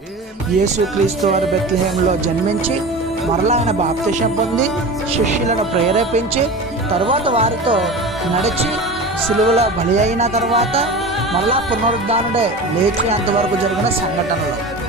యేసుక్రీస్తు వారు బెత్లెహేంలో జన్మించి మరలా ఆయన బాప్తిసం పొంది శిష్యులను ప్రేరేపించి తరువాత వారితో నడిచి సిలువలో బలి అయిన తర్వాత మరలా పునరుద్ధానుడే లేచేంతవరకు జరిగిన సంఘటనలు.